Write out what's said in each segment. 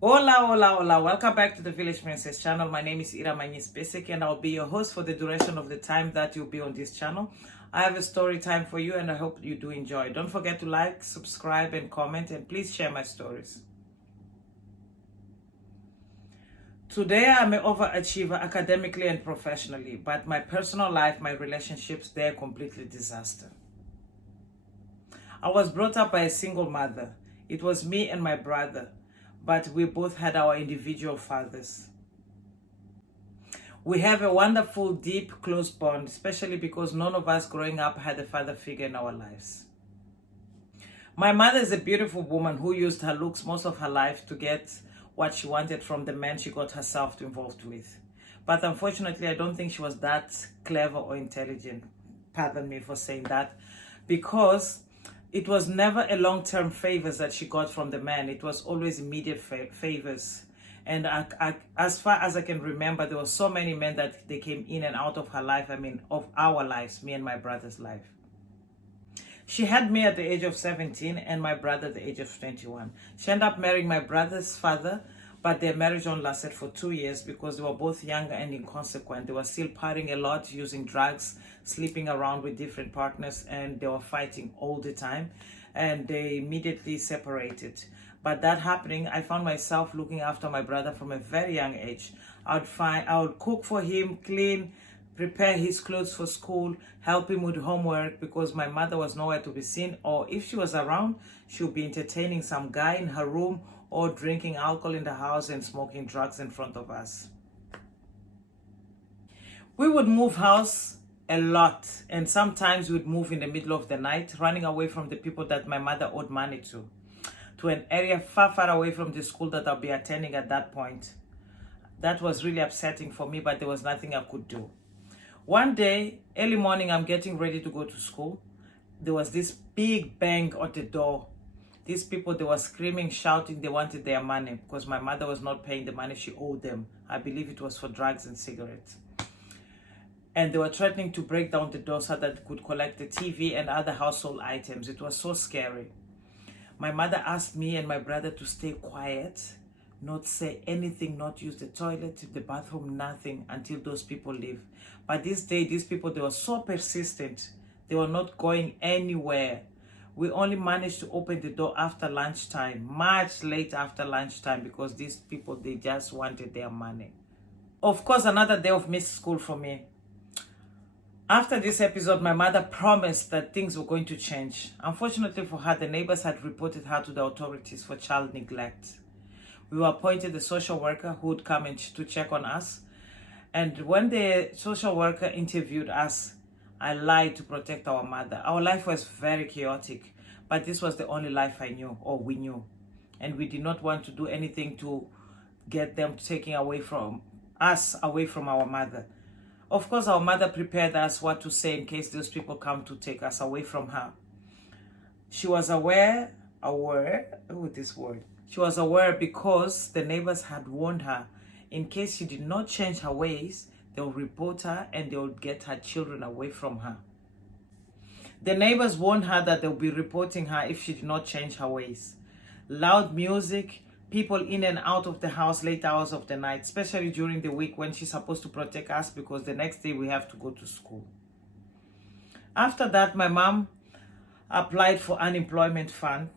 Hola, hola, hola. Welcome back to the Village Princess channel. My name is Ira Manis Basic and I'll be your host for the duration of the time that you'll be on this channel. I have a story time for you and I hope you do enjoy. Don't forget to like, subscribe and comment, and please share my stories. Today I'm an overachiever academically and professionally, but my personal life, my relationships, they're completely disaster. I was brought up by a single mother. It was me and my brother, but we both had our individual fathers. We have a wonderful, deep, close bond, especially because none of us growing up had a father figure in our lives. My mother is a beautiful woman who used her looks most of her life to get what she wanted from the man she got herself involved with. But unfortunately, I don't think she was that clever or intelligent. Pardon me for saying that, because it was never a long-term favors that she got from the man. It was always immediate favors. And as far as I can remember, there were so many men that they came in and out of her life. I mean, of our lives, me and my brother's life. She had me at the age of 17 and my brother at the age of 21. She ended up marrying my brother's father, but their marriage only lasted for 2 years because they were both young and inconsequent. They were still partying a lot, using drugs, sleeping around with different partners, and they were fighting all the time. And they immediately separated. But that happening, I found myself looking after my brother from a very young age. I would cook for him, clean, prepare his clothes for school, help him with homework because my mother was nowhere to be seen, or if she was around, she would be entertaining some guy in her room or drinking alcohol in the house and smoking drugs in front of us. We would move house a lot, and sometimes we'd move in the middle of the night, running away from the people that my mother owed money to an area far, far away from the school that I'll be attending at that point. That was really upsetting for me, but there was nothing I could do. One day, early morning, I'm getting ready to go to school. There was this big bang at the door. These people, they were screaming, shouting, they wanted their money because my mother was not paying the money she owed them. I believe it was for drugs and cigarettes. And they were threatening to break down the door so that they could collect the TV and other household items. It was so scary. My mother asked me and my brother to stay quiet, not say anything, not use the toilet, the bathroom, nothing until those people leave. But this day, these people, they were so persistent. They were not going anywhere. We only managed to open the door after lunchtime, much late after lunchtime, because these people, they just wanted their money. Of course, another day of missed school for me. After this episode, my mother promised that things were going to change. Unfortunately for her, the neighbors had reported her to the authorities for child neglect. We were appointed a social worker who would come in to check on us. And when the social worker interviewed us, I lied to protect our mother. Our life was very chaotic, but this was the only life I knew, or we knew. And we did not want to do anything to get them taking away from us, away from our mother. Of course, our mother prepared us what to say in case those people come to take us away from her. She was aware She was aware because the neighbors had warned her in case she did not change her ways, they would report her and they would get her children away from her. The neighbors warned her that they would be reporting her if she did not change her ways. Loud music, people in and out of the house late hours of the night, especially during the week when she's supposed to protect us because the next day we have to go to school. After that, my mom applied for unemployment fund,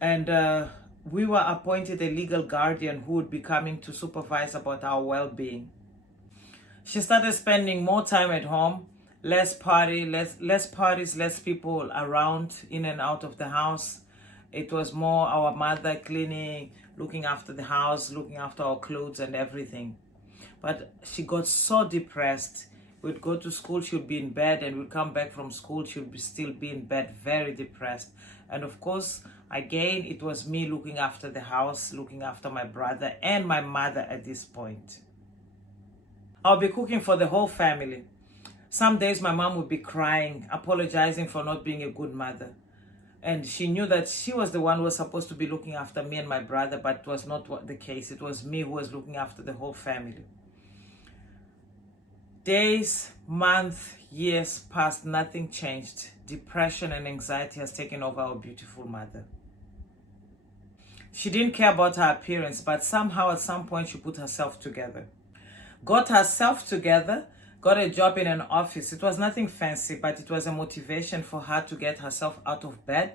and we were appointed a legal guardian who would be coming to supervise about our well-being. She started spending more time at home, less parties, less people around in and out of the house. It was more our mother cleaning, looking after the house, looking after our clothes and everything. But she got so depressed. We'd go to school, she would be in bed, and we'd come back from school, she would still be in bed, very depressed. And of course, again, it was me looking after the house, looking after my brother and my mother at this point. I'll be cooking for the whole family. Some days my mom would be crying, apologizing for not being a good mother. And she knew that she was the one who was supposed to be looking after me and my brother, but it was not the case. It was me who was looking after the whole family. Days, months, years passed, nothing changed. Depression and anxiety has taken over our beautiful mother. She didn't care about her appearance, but somehow at some point she put herself together. Got herself together, got a job in an office. It was nothing fancy, but it was a motivation for her to get herself out of bed,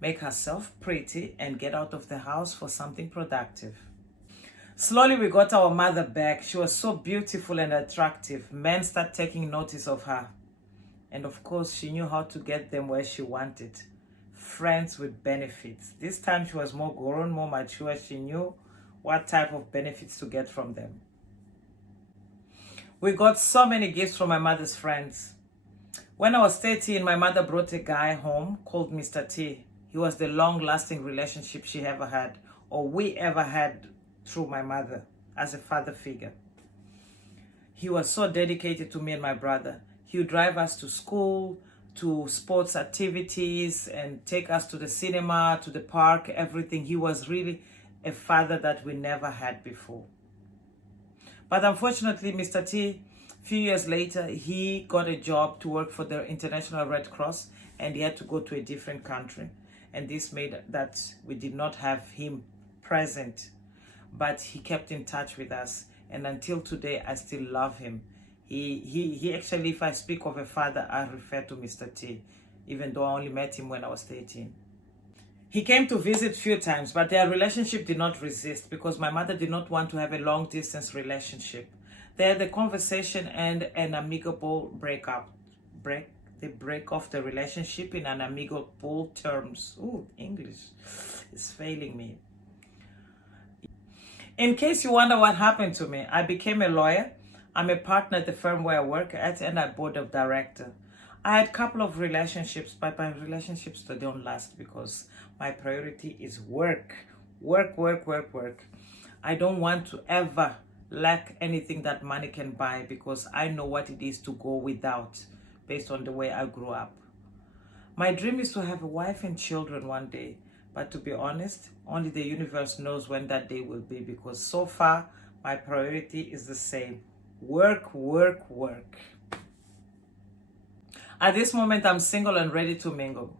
make herself pretty, and get out of the house for something productive. Slowly, we got our mother back. She was so beautiful and attractive. Men started taking notice of her. And of course, she knew how to get them where she wanted. Friends with benefits. This time, she was more grown, more mature. She knew what type of benefits to get from them. We got so many gifts from my mother's friends. When I was 13, my mother brought a guy home called Mr. T. He was the long-lasting relationship she ever had, or we ever had through my mother as a father figure. He was so dedicated to me and my brother. He would drive us to school, to sports activities, and take us to the cinema, to the park, everything. He was really a father that we never had before. But unfortunately, Mr. T, a few years later, he got a job to work for the International Red Cross, and he had to go to a different country. And this made that we did not have him present, but he kept in touch with us. And until today, I still love him. He actually, if I speak of a father, I refer to Mr. T, even though I only met him when I was 13. He came to visit a few times, but their relationship did not resist because my mother did not want to have a long-distance relationship. They had a conversation and an amicable breakup. They break off the relationship in an amicable terms. Ooh, English is failing me. In case you wonder what happened to me, I became a lawyer. I'm a partner at the firm where I work at and a board of director. I had a couple of relationships, but my relationships they don't last because my priority is work. Work, work, work, work. I don't want to ever lack anything that money can buy because I know what it is to go without based on the way I grew up. My dream is to have a wife and children one day, but to be honest, only the universe knows when that day will be because so far my priority is the same. Work, work, work. At this moment, I'm single and ready to mingle.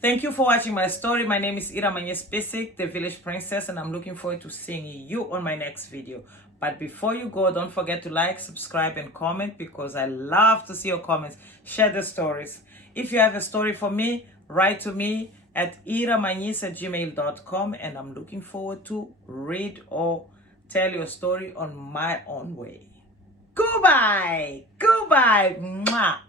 Thank you for watching my story. My name is Ira Manyespesik, the village princess, and I'm looking forward to seeing you on my next video. But before you go, don't forget to like, subscribe, and comment because I love to see your comments. Share the stories. If you have a story for me, write to me at iramanyis@gmail.com, and I'm looking forward to read or tell your story on my own way. Goodbye. Goodbye. Mwah.